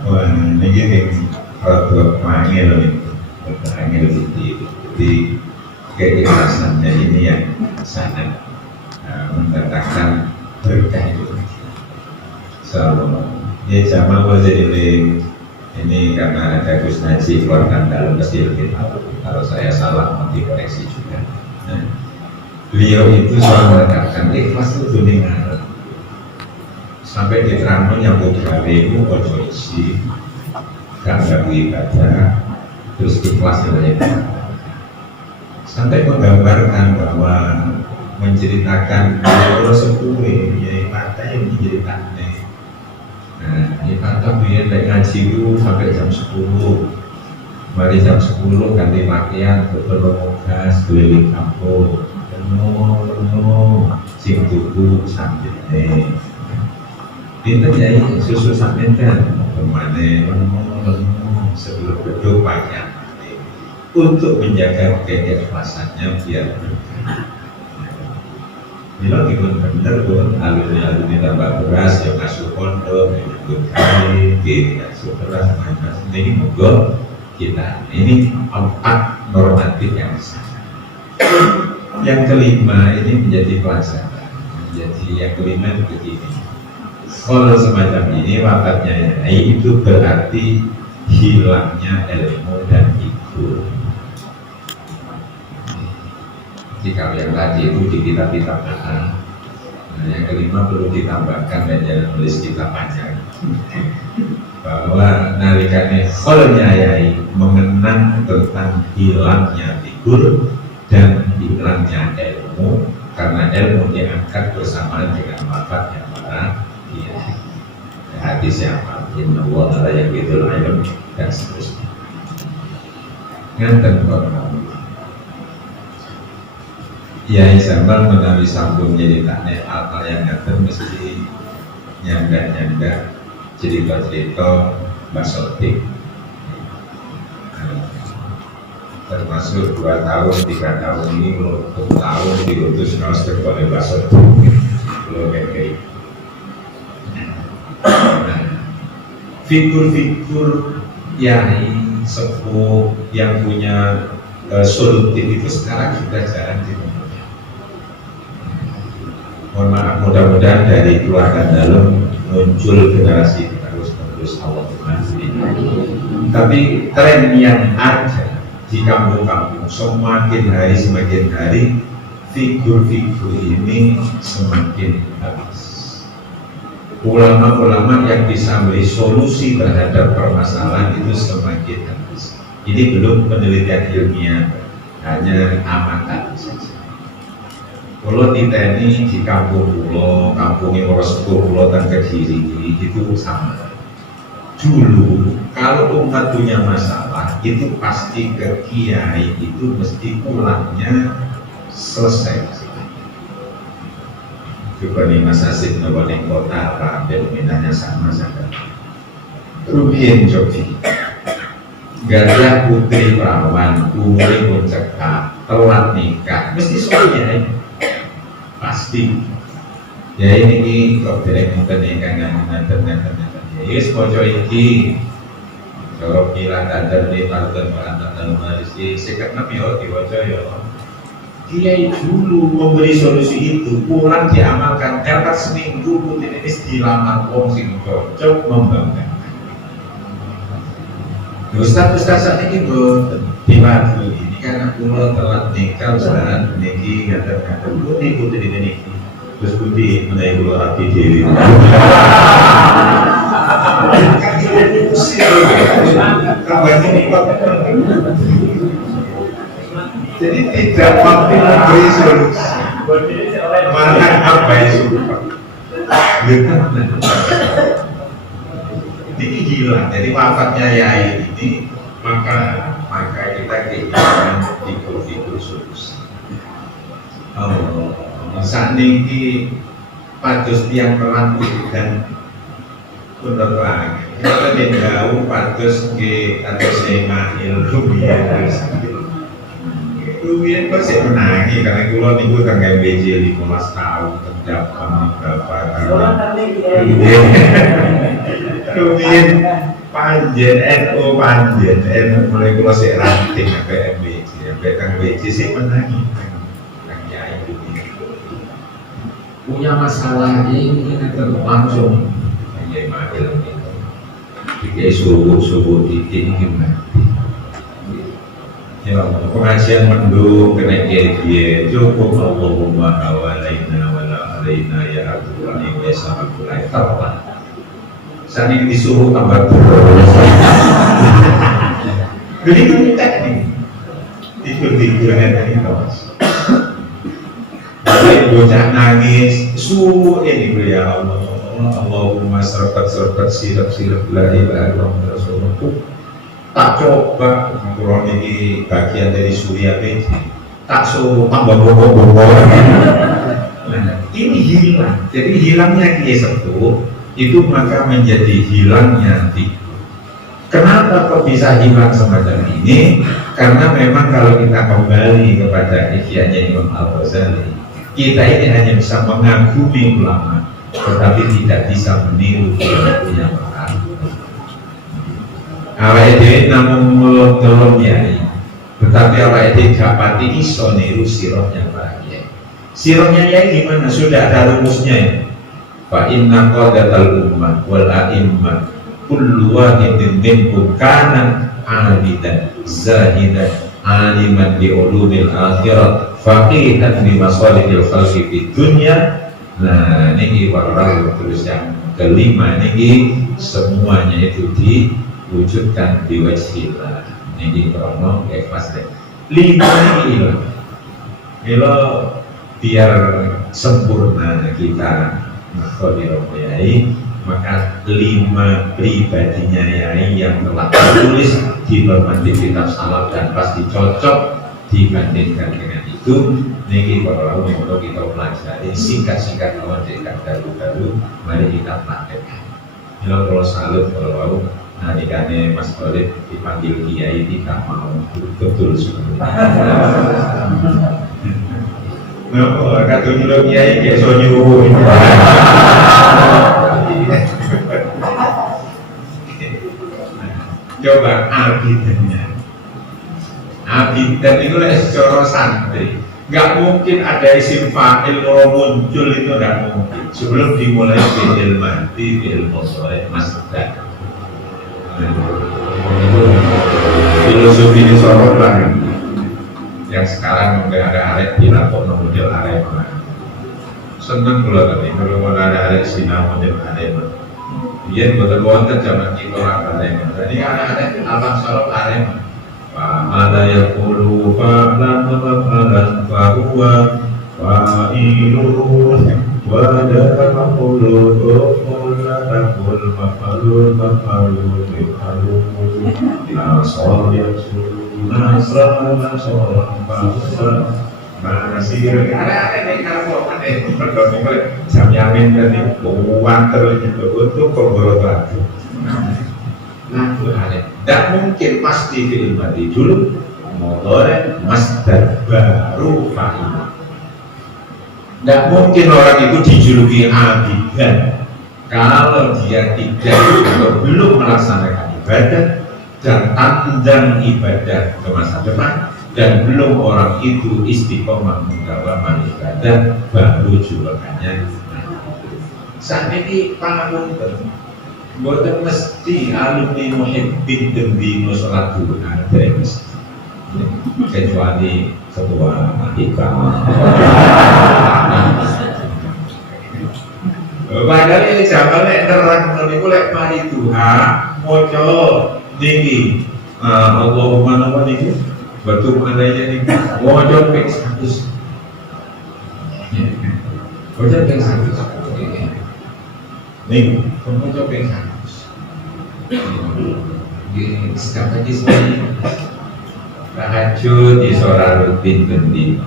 wah ini yang rada mangel di keikhlasannya ini yang sangat mendatangkan berkah itu. Ya Jamal ini karena ada Gus Najib keluarkan dalam pasti lebih tahu. Kalau saya salah nanti koreksi juga. Nah, beliau itu selalu mengatakan ikhlas itu dunia sampai diterangkan nyambut gawe itu ojo isi gak ganggu ibadah terus ikhlas itu sampai menggambarkan bahwa menceritakan kalau sepuluh ya partai yang menceritakan nah ini partai biar ngaji itu sampai jam 10 mari jam 10 ganti pakaian bertolong gas keliling kampung penuh sing tuku sambil pinter ya susu sambil kan kemana sebelum duduk pakaian untuk menjaga keikhlasannya biar bila kita benar pun alurnya tambah beras yang masuk pondok yang ikut kali masuk beras macam-macam ini moga kita ini 4 normatif yang besar yang kelima ini menjadi pelajaran jadi yang kelima itu begini kalau semacam ini wafatnya itu berarti hilangnya ilmu dan hidup. Jadi kalau yang tadi itu di kitab-kitab nah yang kelima perlu ditambahkan dan jangan nulis kitab panjang bahwa nalikane kholnya yai mengenang tentang hilangnya figur dan hilangnya ilmu karena ilmu diangkat bersamaan dengan wafatnya para kiai. Hadis yang Inna Allah la yaqidul ilm dan seterusnya. Ngaten kok. Yai Sambal menawi sampun nyeritakne hal yang ngaten mesti nyanda cerita-cerita Mbak Sotik. Termasuk 2 tahun, 3 tahun ini, 10 tahun diutus naos oleh Mbak Sotik. Belum kayak figur-figur yai sepuh yang punya solutif itu sekarang sudah jarang ditemukan. Mohon maaf, mudah-mudahan dari keluarga dalam muncul generasi terus Allah mengampuni. Tapi tren yang ada di kampung-kampung semakin hari figur-figur ini semakin habis. Ulama-ulama yang bisa memberi solusi terhadap permasalahan itu semakin habis. Ini belum penelitian ilmiah, hanya amatan saja. Kalau diteni di kampung pulau, kampungnya Wonosobo pulau dan Kediri itu sama. Dulu kalau umat punya masalah itu pasti ke kiai, itu mesti pulangnya selesai. Juga nih Mas Asif Nawaning kota Pak Benminanya sama saja. Rumiyin Jogi Gajah putri perawan umurnya pun cekak telat nikah mesti soalnya pasti ya ini kok derek mungkin yang nganten ya sepojo iki kalau kira tanda nih parten perantatan marisi sekat nabi ya diwaca ya Kiai dulu memberi solusi itu pulang diamalkan karena seminggu putih ini dilamar wong sing cocok membanggakan. Ustaz saat ini diwadu ini karena pulau telat nikah Ustaz niki ngaten-ngaten putih putih ini terus putih menaik pulau rapi dewi. Jadi tidak mampu memberi solusi. Mana apa itu? Ini hilang. Jadi wafatnya Yai ini maka kita kehilangan figur-figur solusi. Saat ini patus tiang pelan dan penerang. Kita tidak tahu patus ke atau semahil rumian. Rumian pasti menangi karena kulo niku teng MBJ 15 tahun terdapat berapa kali. Rumian panjen NU panjen NU mulai kulo sik ranting sampai MBJ sampai teng MBJ sih menangi teng Yai punya masalah ini langsung Yai Mahil Yai subuh titik gimana? Ya, pengajian mendung kena kiai cukup Allahumma awalaina wala alaina ya Tuhan yang biasa mulai terlah. Saat ini disuruh tambah jadi kita nih tidur-tidurnya dari kawas. Bocah nangis, ini ya Allah, Allahumma serpat sirap la ilaha illallah rasulullah. Tak coba kurang ini bagian dari Surya PJ tak suruh tambah bobo-bobo. Nah, ini hilang. Jadi hilangnya Kiai Sepuh itu maka menjadi hilangnya figur. Kenapa kok bisa hilang semacam ini? Karena memang kalau kita kembali kepada ikhya-nya Imam Al-Ghazali, kita ini hanya bisa mengagumi ulama, tetapi tidak bisa meniru punya perkara. Awake dhewe namung melong Yai, tetapi awake dhewe gak pati iso niru sirahnya Pak Yai. Sirahnya Yai gimana? Sudah ada rumusnya ya. Fa inna qadatal ummah wal a'immah kullu wahidin minhum kana abidan zahidan aliman bi ulumil akhirah faqihan bi masalihil khalqi fid dunya. Nah, niki warahmatullahi terus yang kelima niki semuanya itu wujudkan di wajhillah. Ini krono ikhlas deh. 5 ini hilang. Milo biar sempurna kita Khadiroh Yai, maka 5 pribadinya Yai yang telah tertulis di normatif kitab salaf dan pasti cocok dibandingkan dengan itu. Niki kalau untuk kita pelajari singkat-singkat lawan dekat baru-baru, mari kita praktekkan. Kalau salut kalau nalikane Mas Khalid dipanggil Kiai tidak mau, betul sebenarnya. Nah, kata nyuruh Kiai kayak so nyuruh. Coba abidannya. Abidan itu secara santri. Nggak mungkin ada isim fa'il muncul, itu nggak mungkin sebelum dimulai fi'il mati, fi'il mudhari, masdar. Itu filosofi di Sorong lah yang sekarang udah ada arek dilakukan model arek. Seneng kalau tadi kalau ada arek sinau model arek. Dia betul wonten zaman kita orang arek. Jadi ada abang Sorong arek. Ada yang puluh falan fahuwa fa'ilun wada maqulun kullataqul mafalun masih ada kalau ada jam yamin tadi buang terus itu untuk pemborotan. Nah, tidak mungkin pasti diilmati dulu mudhari masdar baru fa'il. Tidak mungkin orang itu dijuluki abidan kalau dia tidak atau belum melaksanakan ibadah dan tandang ibadah ke masa depan, dan belum orang itu istiqomah mendawamkan ibadah, baru julukannya. Saat ini paham boten mesti alumni muhibbin dendino sholat duha ada mesti, kecuali ketua hikam. Padahal ini jamalnya terang niku lek mari duha maca niki Allahumma napa niku batu adanya niku maca ping 100. Maca ping 100. Nih, kamu coba yang harus. Sekarang lagi sekali. Tahajud di sore rutin bendi.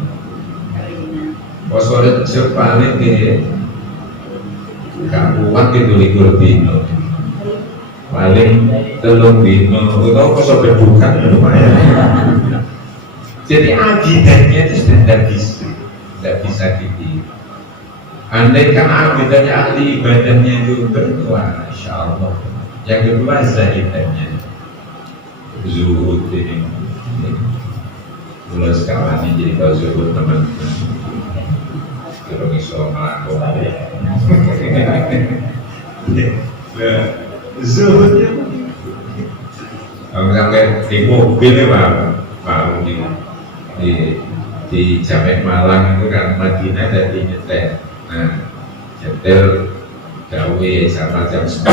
Sore sepane ke, gak kuat itu likur dino. Paling telung dino, atau kok berbukan lumayan. Jadi agidannya itu tidak bisa gitu. Andai kan abidanya ahli ibadahnya itu berdua, insya Allah. Yang kedua zahidannya, zuhud ini. Mulai sekarang ini jadi kalau zuhud teman-teman, kalau misal melakukan, zuhudnya. Kalau sampai di mobil pak di Jamek Malang itu kan Madinah dari nyetel. Nah, nyetel gawe sama jam 9.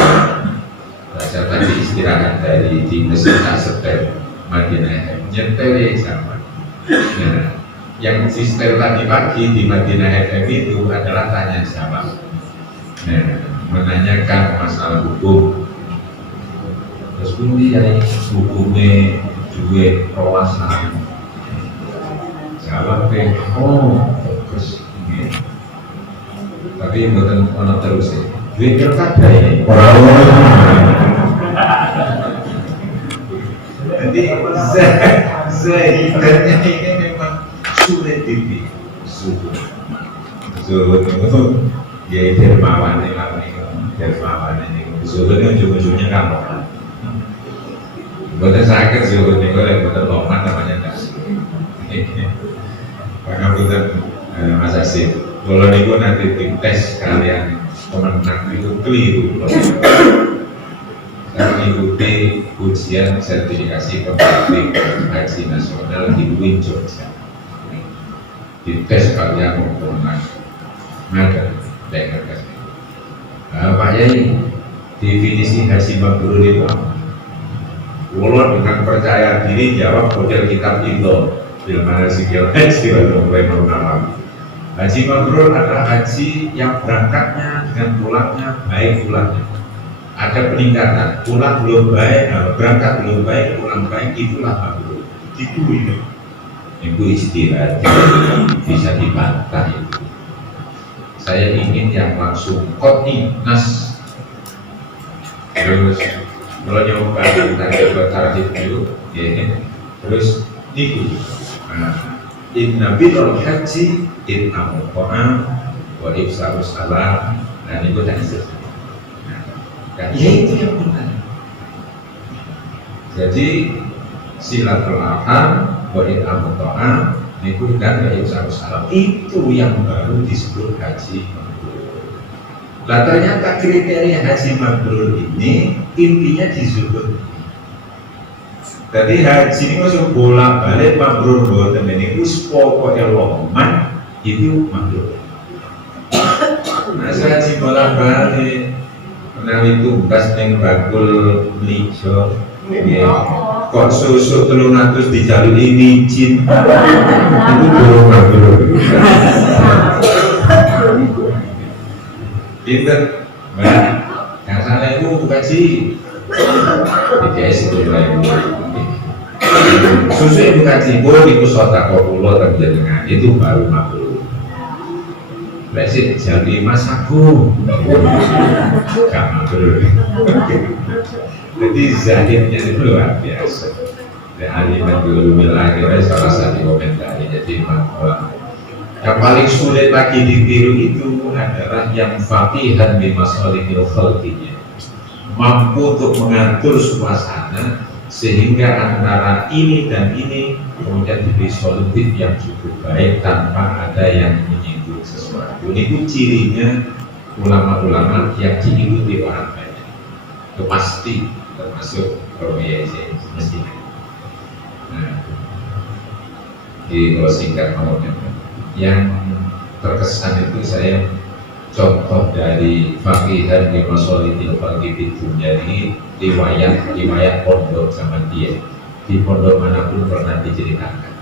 Baca tadi istirahat dari di mesin tak setel Madinah nyetel sama. Nah, yang sistem tadi pagi di Madinah FM itu adalah tanya jawab. Nah, menanyakan masalah hukum. Terus kemudian hukumnya duit kawasan. Jawab terus. Tapi bukan ono terus ya. Duit pilkada ini. Jadi zahidannya ini memang sulit dipilih. Zuhud itu ya dermawan ini lah nih. Dermawan ini. Zuhud ini ujung-ujungnya kan. Bukan sakit zuhud ini kalau bukan loman namanya enggak. Karena bukan Mas Asif. Kalau niku nanti tim tes kalian pemenang itu keliru. Saya mengikuti ujian sertifikasi pembimbing haji nasional di UIN Jogja. Di tes kalian mau pemenang, ada dengar. Pak Yai, definisi haji mabrur itu apa? Ulun dengan percaya diri jawab model kitab itu. Bila mana sikil haji baru mulai mengenal. Haji mabrur adalah haji yang berangkatnya dengan pulangnya baik pulangnya. Ada peningkatan, pulang belum baik, berangkat belum baik, pulang baik, itulah mabrur. Itu itu. Ibu istirahat bisa dibantah itu. Saya ingin yang langsung kotni nas. Terus kalau nyoba kita coba tarif dulu, ya. Terus niku. Inna bid'al haji inna muqam wa ifsarus salam, dan itu dan seterusnya. Nah, ya itu yang benar. Jadi silaturahim wa it'amut ta'am niku dan wa ifsarus salam itu yang baru disebut haji mabrur. Nah ternyata kriteria haji mabrur ini intinya di zuhud. Jadi haji ini masuk bolak balik mabrur boten ini us pokoknya loman itu mabrur. Nah haji bolak balik menawi tugas neng bakul lijo, kok susu 300 dijalui micin itu belum mabrur. Pinter, mbak, yang sana itu bukan sih. BTS itu lain. Susu itu kaji pun itu sota kopulo terjenengan itu baru mabrur. Lesik jadi masaku, gak mabrur. Jadi zahirnya itu luar biasa. Dan aliman dulu akhirnya salah satu komentari. Jadi bahwa yang paling sulit lagi ditiru itu adalah yang faqihan bi masalihil khalqinya, mampu untuk mengatur suasana sehingga antara ini dan ini kemudian diberi solutif yang cukup baik tanpa ada yang menyinggung sesuatu. Ini cirinya ulama-ulama yang diikuti orang banyak. Itu pasti termasuk proyek mestinya. Nah, di kalau singkat ngomongnya, yang terkesan itu saya contoh dari faqihan di masolidil faqih jadi riwayat pondok zaman dia di pondok manapun pernah diceritakan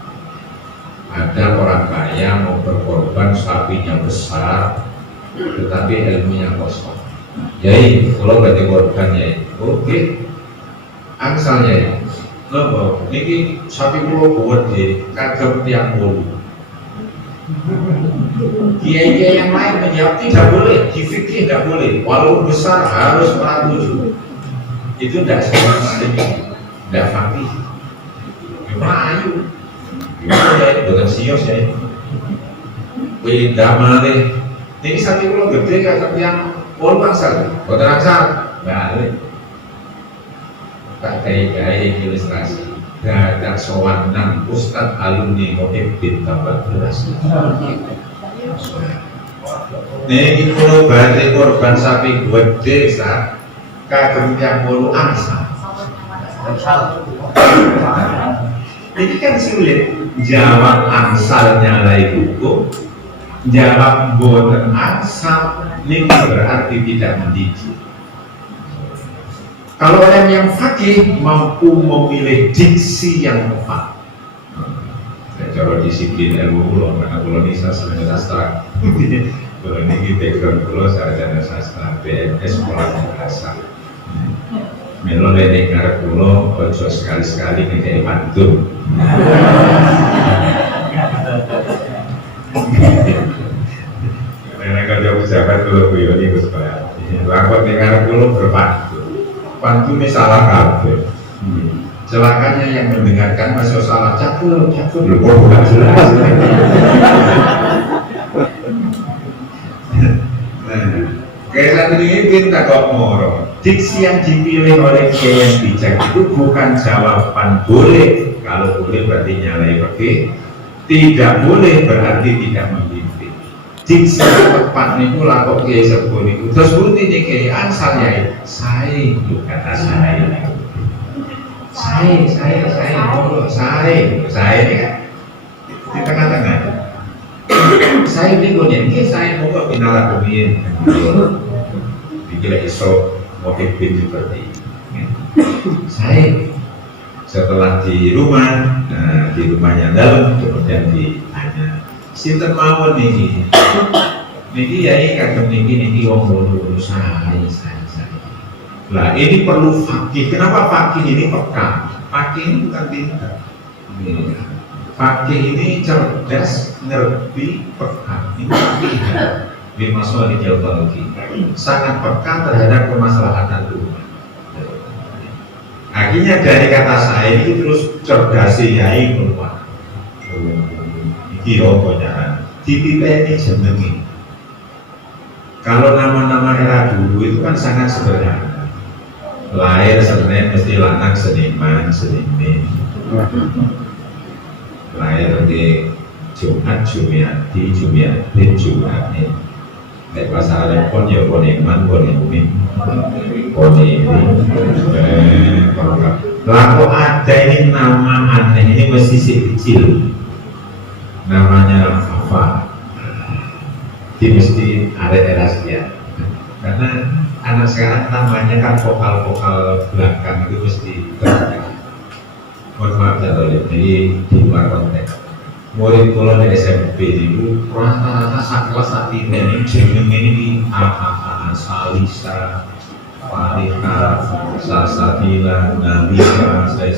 ada orang kaya mau berkorban sapinya besar tetapi ilmunya kosong. Jadi kalau berarti korbannya itu oke, angsalnya ya nopo ini sapi pulau buat di kagem tiang mulu. Kiai-kiai yang lain menjawab tidak boleh, di fikih tidak boleh, walaupun besar harus melakukan itu tidak seperti ini, tidak fakih. Melayu, gimana ya? Bukan sios ya ini. Beda deh. Ini sapi pulau gede kagem tiang mulu bangsal, bukan angsal, balik. Tak kiai ilustrasi. Gak sowan nang Ustadz alumni Mohib bin 14. Nih kalau berarti korban sapi gede saat kagem yang mulu angsa. Ini kan sulit. Jawab angsalnya lagi hukum, jawab boten angsal, ini berarti tidak mendidik. Kalau orang yang fakih mampu memilih diksi yang tepat. Cara disiplin ilmu pulau, karena pulau ini sarjana sastra. Kalau ini background pulau sarjana sastra, BMS sekolah bahasa. Melo lene ngarep pulau, ojo sekali-sekali ngekei pantun. Karena kalau pejabat pulau kuyo ini gus bayar. Lakot ngarep pulau berpantun. Pantun ini salah kabeh. Celakanya yang mendengarkan masih salah cakur lu kok bukan jelas. Kayak satu ini pinta kok moro. Diksi yang dipilih oleh kiai yang bijak itu bukan jawaban boleh. Kalau boleh berarti nyalai pakai. Tidak boleh berarti tidak membimbing. Diksi yang tepat niku lakok kiai sepuh niku. Terus bukti nih kiai ansalnya saya bukan saya ini kan di tengah-tengah. Saya bingung ya, ini saya mau ke pinara pemiin, dikira iso mau bin seperti ini. Saya setelah di rumah, di rumahnya dalam kemudian ditanya, Sinten mawon niki. Niki yai kagem niki wong loro saya. Lah ini perlu fakih. Kenapa fakih ini peka? Fakih ini bukan pintar. Fakih ini cerdas, ngerti, peka. Ini fakih. Di masalah geologi sangat peka terhadap permasalahan umat. Akhirnya dari kata saya ini terus cerdasi yai keluar. Iki apa nyaran? Dititeni jenenge. Kalau nama-nama era dulu itu kan sangat sederhana. Lahir Senin mesti lanang seniman, seniman. Lahir di Jumat, Jumiati, Jumiatin, Jumatin. Nek pasare pon ya poneman, ponemi. Lalu ada ini nama aneh ini mesti si kecil. Namanya Fafa. Dia mesti ada rahasia. Karena anak sekarang namanya kan vokal-vokal belakang itu mesti terjadi. Mohon maaf ya Tolik, jadi di luar konteks. Murid kula di SMP itu rata-rata sakelas saat ini jeneng ini di AA, Salisa, Farika, Salsabila, Nabila, saya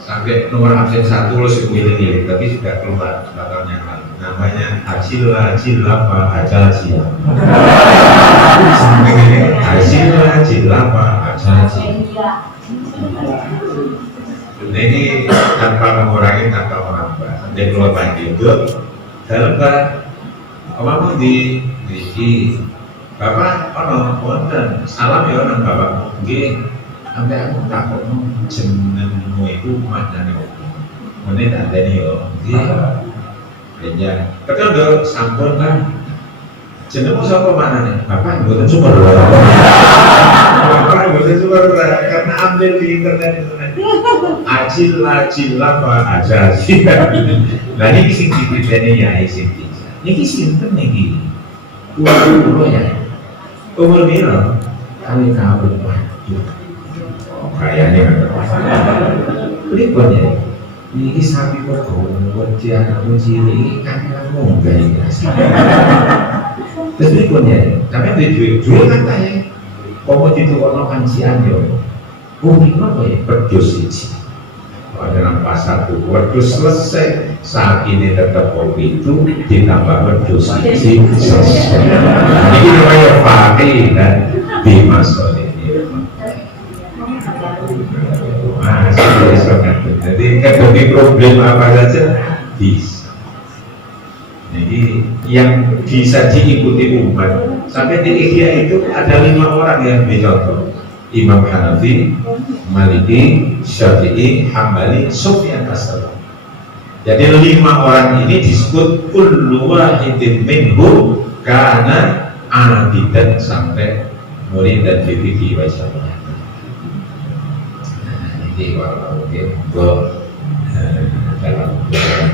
sampai nomor absen 1 loh ini, tapi sudah keluar bakal yang lain. Namanya Acila, Cilapa, Ajaji. Acila, Cilapa, Ajaji. Ini tanpa mengurangi, tanpa menambah. Dia keluar panggil itu dalam apa mau di Bapak wonten salam ya nang Bapak nggih sampai aku takutno jenengmu itu maknane opo. Mene tak ndeni yo nggih. Ya, ketok sampun kan jenengmu sapa maknane? Bapak mboten sumber. Bapak mboten sumber karena ambil di internet itu. Acil apa aja sih. Lah niki sing dipiteni ya sing bisa. Niki sinten niki? Kulo ya. Umur piro? Kawin. Oh, kayaknya pripun ya? Niki sapi kok wedi anakku cilik kan kamu enggak ikhlas. Terus pripun ya? Tapi duwe kan kaya. Pomo ditukokno kancian yo. Bumi apa ya? Wedhus siji. Dalam pasar itu wedhus selesai, saat ini tetap kopi itu ditambah wedhus siji selesai. Ini namanya fakih dan dimasuk ini. Jadi ketika problem apa saja bisa. Jadi yang bisa diikuti umat sampai di Ihya itu ada 5 orang yang dicontoh. Imam Hanafi, Maliki, Syafi'i, Hambali, Sufyan as-Tsauri. Jadi 5 orang ini disebut kullu wahidin minhum kana abidan sampai murid dan fikih wajahnya. Ini kalau dalam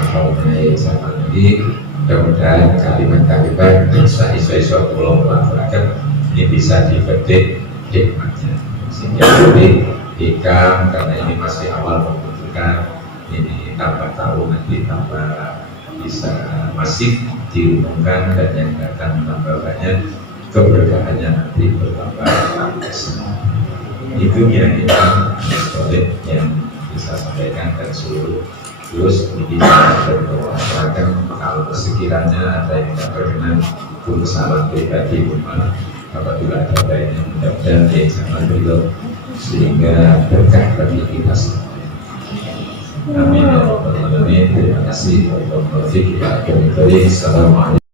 tahun zaman ini mudah-mudahan kalimat-kalimat iso pulau melakukan ini bisa dipetik hikmatnya. Sehingga jadi hikam karena ini masih awal pembentukan, ini tambah tahu nanti tambah bisa masif diumumkan dan yang akan tambah banyak keberkahannya nanti bertambah. Itu yang yang bisa sampaikan dan seluruh terus ini berdoakan kalau sekiranya ada yang tidak berkenan pun kesalahan pribadi apabila ada baiknya mudah-mudahan dia jangan beliau sehingga berkah bagi kita semua. Amin ya rabbal alamin. Terima kasih. Assalamualaikum.